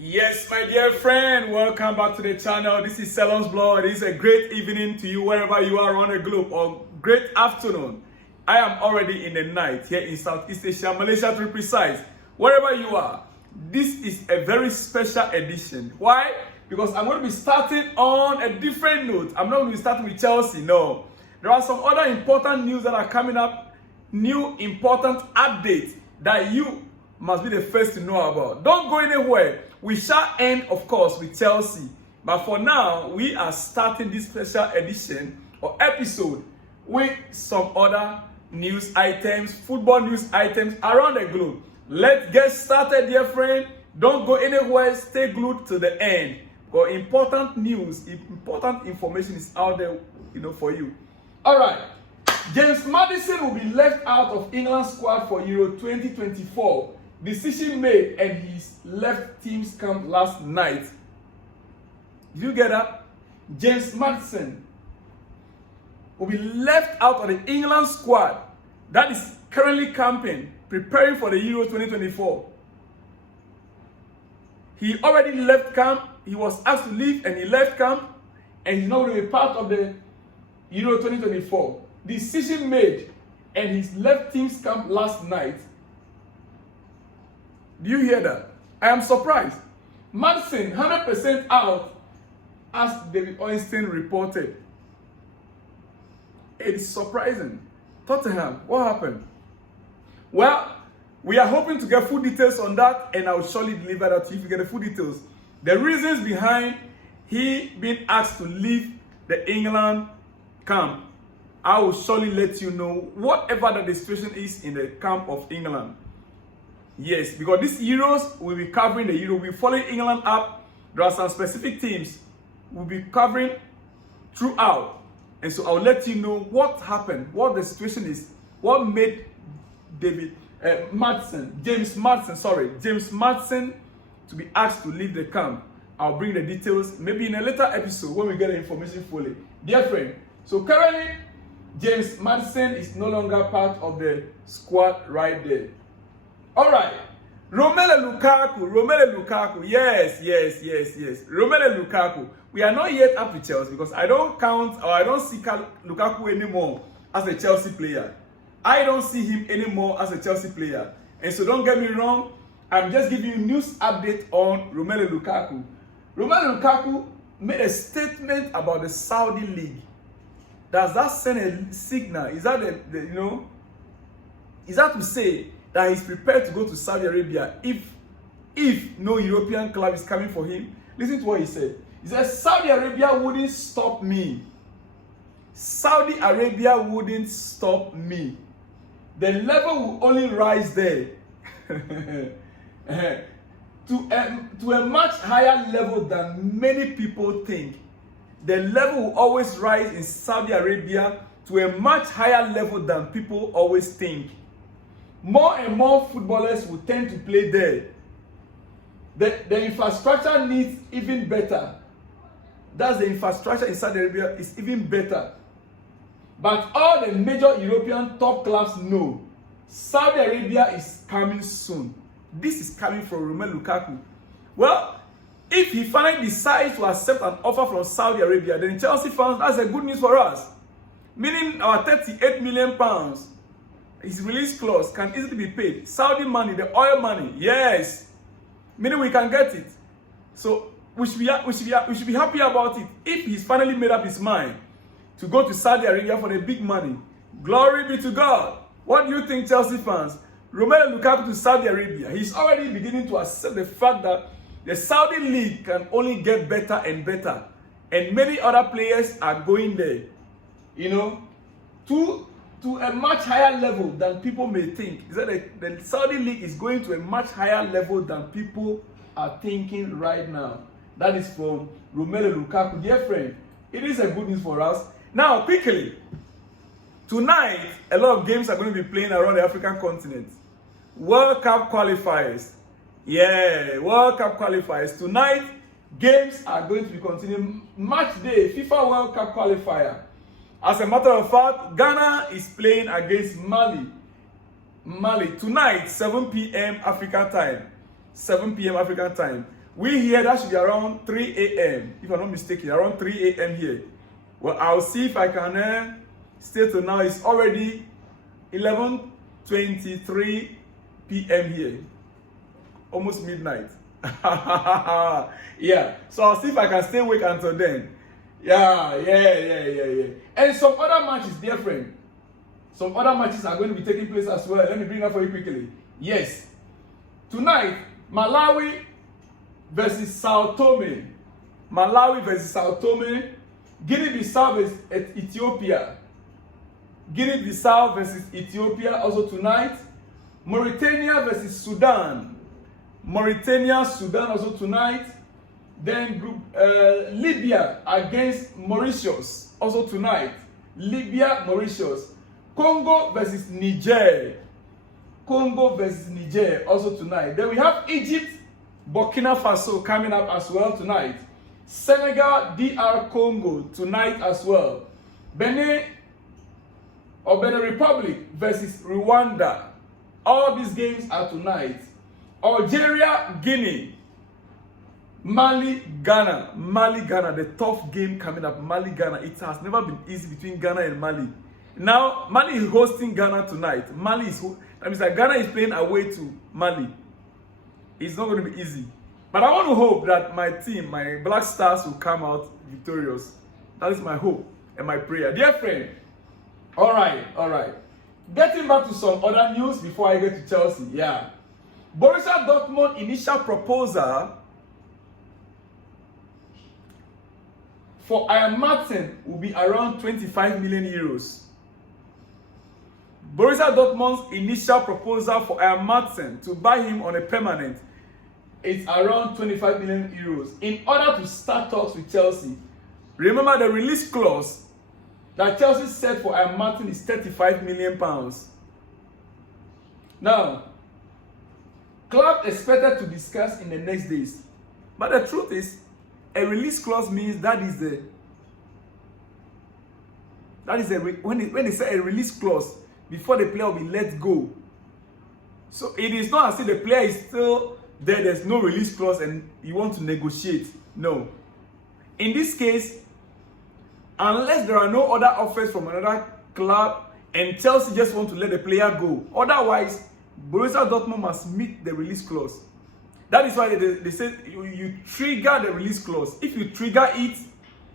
Yes, my dear friend, welcome back to the channel. This is Salon's Blog. It is a great evening to you wherever you are on the globe, or great afternoon. I am already in the night here in Southeast Asia, Malaysia to be precise. Wherever you are, this is a very special edition. Why? Because I'm going to be starting on a different note. I'm not going to be starting with Chelsea, no. There are some other important news that are coming up, new important updates that you must be the first to know about. Don't go anywhere. We shall end, of course, with Chelsea. But for now, we are starting this special edition or episode with some other news items, football news items around the globe. Let's get started, dear friend. Don't go anywhere. Stay glued to the end. Because important news, important information is out there, for you. All right. James Maddison will be left out of England's squad for Euro 2024. Decision made, and he's left team's camp last night. Did you get that? James Maddison will be left out of the England squad that is currently camping, preparing for the Euro 2024. He already left camp. He was asked to leave, and he left camp, and he's not going to be part of the Euro 2024. Decision made, and he's left team's camp last night. Do you hear that? I am surprised. Maatsen 100% out, as David Einstein reported. It is surprising. Tottenham, what happened? Well, we are hoping to get full details on that, and I will surely deliver that to you if you get the full details. The reasons behind he being asked to leave the England camp, I will surely let you know whatever the situation is in the camp of England. Yes, because these Euros, we'll be covering the Euro. We'll be following England up. There are some specific teams we'll be covering throughout. And so I'll let you know what happened, what the situation is, what made James Maatsen to be asked to leave the camp. I'll bring the details maybe in a later episode when we get the information fully. Dear friend, so currently, James Maddison is no longer part of the squad right there. All right, Romelu Lukaku, yes. Romelu Lukaku. We are not yet up to Chelsea because I don't see Lukaku anymore as a Chelsea player. I don't see him anymore as a Chelsea player. And so don't get me wrong, I'm just giving you news update on Romelu Lukaku. Romelu Lukaku made a statement about the Saudi League. Does that send a signal? Is that is that to say that he's prepared to go to Saudi Arabia if no European club is coming for him? Listen to what he said. He said, Saudi Arabia wouldn't stop me. Saudi Arabia wouldn't stop me. The level will only rise there. to a much higher level than many people think. The level will always rise in Saudi Arabia to a much higher level than people always think. More and more footballers will tend to play there. The infrastructure needs even better. That's the infrastructure in Saudi Arabia is even better. But all the major European top clubs know Saudi Arabia is coming soon. This is coming from Romelu Lukaku. Well, if he finally decides to accept an offer from Saudi Arabia, then Chelsea fans, that's a good news for us. Meaning our £38 million, his release clause can easily be paid. Saudi money, the oil money, yes. Meaning we can get it. So we should be happy about it if he's finally made up his mind to go to Saudi Arabia for the big money. Glory be to God. What do you think, Chelsea fans? Romelu Lukaku to Saudi Arabia. He's already beginning to accept the fact that the Saudi league can only get better and better. And many other players are going there, to a much higher level than people may think. Is that the Saudi league is going to a much higher level than people are thinking right now. That is from Romelu Lukaku. Dear friend, it is a good news for us. Now, quickly, tonight, a lot of games are going to be playing around the African continent. World Cup qualifiers. Yeah, World Cup qualifiers. Tonight, games are going to be continuing. Match day, FIFA World Cup qualifier. As a matter of fact, Ghana is playing against Mali. Tonight, 7 p.m. African time. 7 p.m. African time. We here, that should be around 3 a.m. If I'm not mistaken, around 3 a.m. here. Well, I'll see if I can stay till now. It's already 11:23 p.m. here. Almost midnight. Yeah. So I'll see if I can stay awake until then. Yeah. And some other matches, dear friend. Some other matches are going to be taking place as well. Let me bring that for you quickly. Yes. Tonight, Malawi versus Sao Tome. Malawi versus Sao Tome. Guinea-Bissau versus Ethiopia. Guinea-Bissau versus Ethiopia also tonight. Mauritania versus Sudan. Mauritania, Sudan also tonight. Then Libya against Mauritius also tonight. Libya, Mauritius. Congo versus Niger. Congo versus Niger also tonight. Then we have Egypt, Burkina Faso coming up as well tonight. Senegal, DR Congo tonight as well. Benin Republic versus Rwanda. All these games are tonight. Algeria, Guinea. Mali, Ghana. Mali, Ghana. The tough game coming up. Mali, Ghana. It has never been easy between Ghana and Mali. Now, Mali is hosting Ghana tonight. That means that Ghana is playing away to Mali. It's not going to be easy. But I want to hope that my team, my Black Stars, will come out victorious. That is my hope and my prayer. Dear friend, all right. Getting back to some other news before I get to Chelsea. Yeah. Borussia Dortmund initial proposal for Maatsen will be around 25 million euros. Borussia Dortmund's initial proposal for Maatsen to buy him on a permanent is around 25 million euros in order to start talks with Chelsea. Remember, the release clause that Chelsea set for Maatsen is 35 million pounds. Now, club expected to discuss in the next days. But the truth is, a release clause means when they say a release clause before the player will be let go. So it is not as if the player is still there, there's no release clause and you want to negotiate. No. In this case, unless there are no other offers from another club and Chelsea just want to let the player go. Otherwise, Borussia Dortmund must meet the release clause. That is why they say you trigger the release clause. If you trigger it,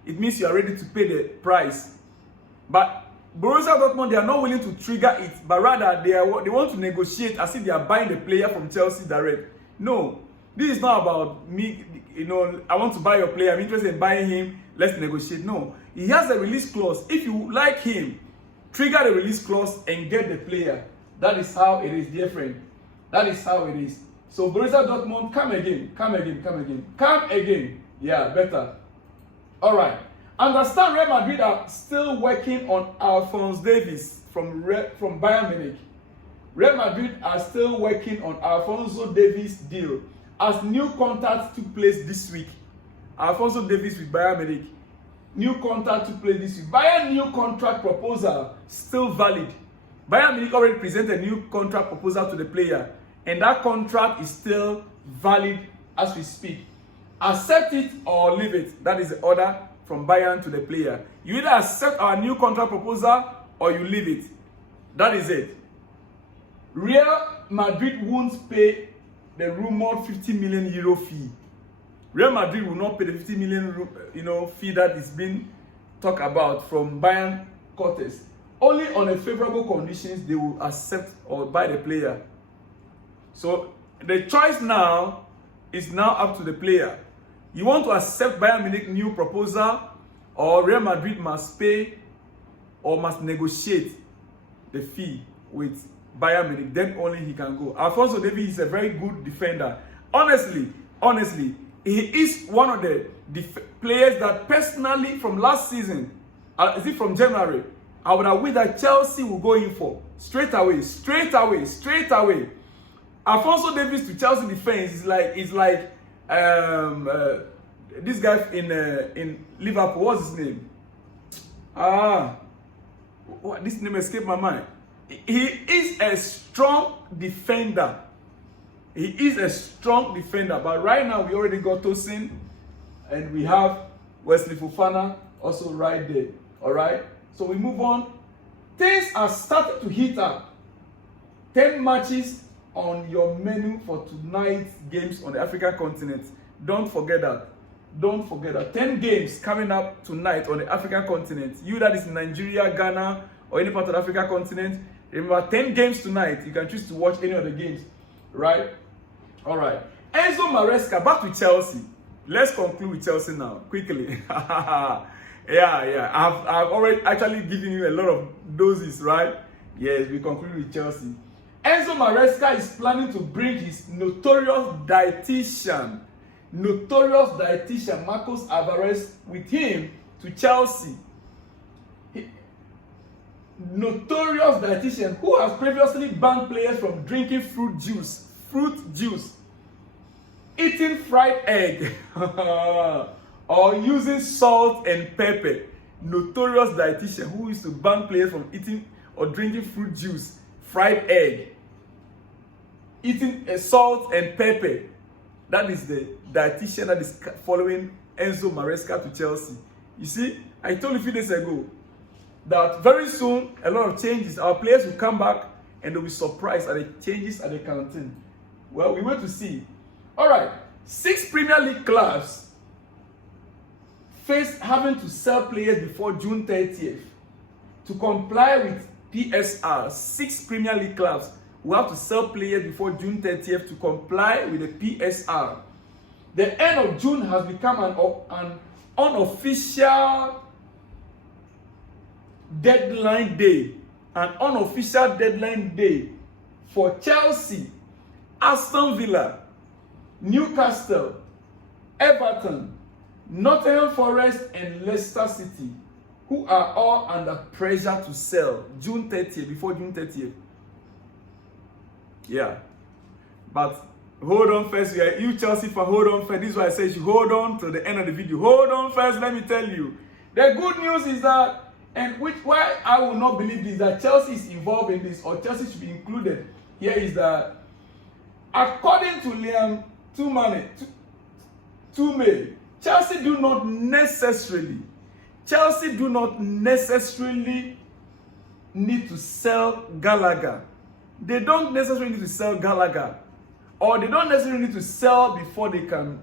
it means you are ready to pay the price. But Borussia Dortmund, they are not willing to trigger it, but rather they want to negotiate as if they are buying the player from Chelsea direct. No, this is not about me, I want to buy your player, I'm interested in buying him, let's negotiate. No, he has a release clause. If you like him, trigger the release clause and get the player. That is how it is, dear friend. That is how it is. So Borussia Dortmund, come again. Yeah, better. All right. Understand Real Madrid are still working on Alphonso Davies from Bayern Munich. Real Madrid are still working on Alphonso Davies' deal as new contract took place this week. Alphonso Davies with Bayern Munich. New contract took place this week. Bayern new contract proposal still valid. Bayern Munich already presented a new contract proposal to the player, and that contract is still valid as we speak. Accept it or leave it. That is the order from Bayern to the player. You either accept our new contract proposal or you leave it. That is it. Real Madrid won't pay the rumored 50 million euro fee. Real Madrid will not pay the 50 million fee that is being talked about from Bayern quarters. Only on a favorable conditions they will accept or buy the player. So the choice now is now up to the player. You want to accept Bayern Munich new proposal, or Real Madrid must pay or must negotiate the fee with Bayern Munich. Then only he can go. Alphonso Davies is a very good defender. Honestly, he is one of the players that personally from last season, from January, I would have wished that Chelsea will go in for straight away. Alphonso Davies to Chelsea defense is like this guy in Liverpool. What's his name? This name escaped my mind. He is a strong defender. He is a strong defender, but right now we already got Tosin, and we have Wesley Fofana also right there. All right, so we move on. Things are starting to heat up. 10 matches on your menu for tonight's games on the African continent. Don't forget that. Don't forget that. 10 games coming up tonight on the African continent. You that is in Nigeria, Ghana, or any part of the African continent, remember 10 games tonight. You can choose to watch any of the games, right? All right. Enzo Maresca, back to Chelsea. Let's conclude with Chelsea now, quickly. Yeah. I've already actually given you a lot of doses, right? Yes, we conclude with Chelsea. Enzo Maresca is planning to bring his notorious dietitian Marcos Alvarez with him to Chelsea. Notorious dietitian who has previously banned players from drinking fruit juice, eating fried egg, or using salt and pepper. Notorious dietitian who used to ban players from eating or drinking fruit juice, fried egg, eating salt and pepper. That is the dietitian that is following Enzo Maresca to Chelsea. You see, I told you a few days ago that very soon a lot of changes. Our players will come back and they'll be surprised at the changes at the canteen. Well, we wait to see. All right, 6 Premier League clubs face having to sell players before June 30th. To comply with PSR, 6 Premier League clubs will have to sell players before June 30th to comply with the PSR. The end of June has become an unofficial deadline day. An unofficial deadline day for Chelsea, Aston Villa, Newcastle, Everton, Nottingham Forest, and Leicester City, who are all under pressure to sell June 30th, before June 30th. Yeah. But hold on first. You Chelsea fan, hold on first. This is why I say you hold on to the end of the video. Hold on first, let me tell you. The good news is that, and why I will not believe this, that Chelsea is involved in this, or Chelsea should be included here, is that according to Liam Tume, Chelsea do not necessarily need to sell Gallagher. They don't necessarily need to sell Gallagher, or they don't necessarily need to sell before they can,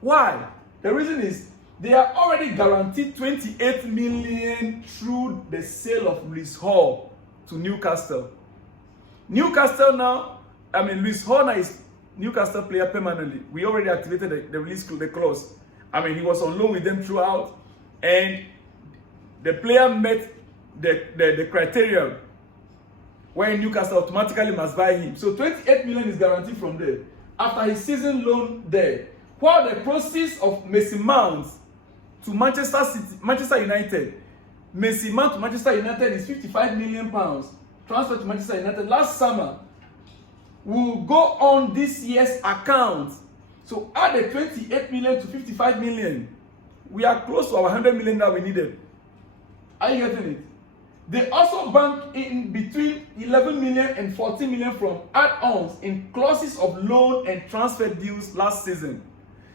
Why? The reason is they are already guaranteed 28 million through the sale of Lewis Hall to Newcastle. Newcastle now, Lewis Hall now is Newcastle player permanently. We already activated the release clause. He was on loan with them throughout, and the player met the criteria where Newcastle automatically must buy him. So 28 million is guaranteed from there after his season loan there. While the proceeds of Mason Mount to Manchester United, Mason Mount to Manchester United is 55 million pounds. Transfer to Manchester United last summer will go on this year's account. So add the 28 million to 55 million. We are close to our 100 million that we needed. Are you getting it? They also bank in between 11 million and 14 million from add-ons in clauses of loan and transfer deals last season.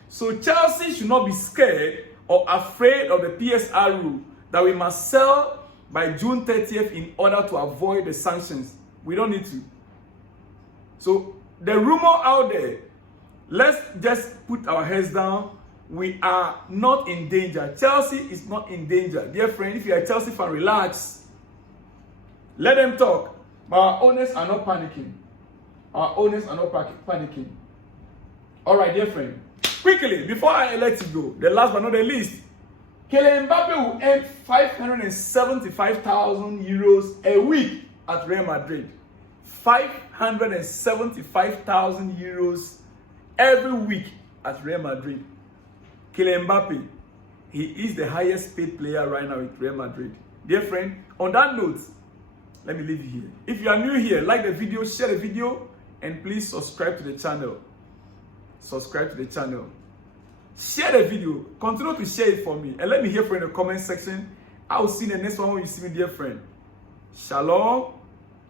So Chelsea should not be scared or afraid of the PSR rule that we must sell by June 30th in order to avoid the sanctions. We don't need to. So the rumor out there, let's just put our heads down. We are not in danger. Chelsea is not in danger. Dear friend, if you are a Chelsea fan, relax. Let them talk. But our owners are not panicking. All right, dear friend. Quickly, before I let you go, the last but not the least, Mbappe will earn 575,000 euros a week at Real Madrid. 575,000 euros every week at Real Madrid. Mbappe, he is the highest paid player right now with Real Madrid. Dear friend, on that note, let me leave you here. If you are new here, like the video, share the video, and please subscribe to the channel. Share the video. Continue to share it for me. And let me hear from you in the comment section. I will see you in the next one when you see me, dear friend. Shalom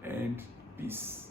and peace.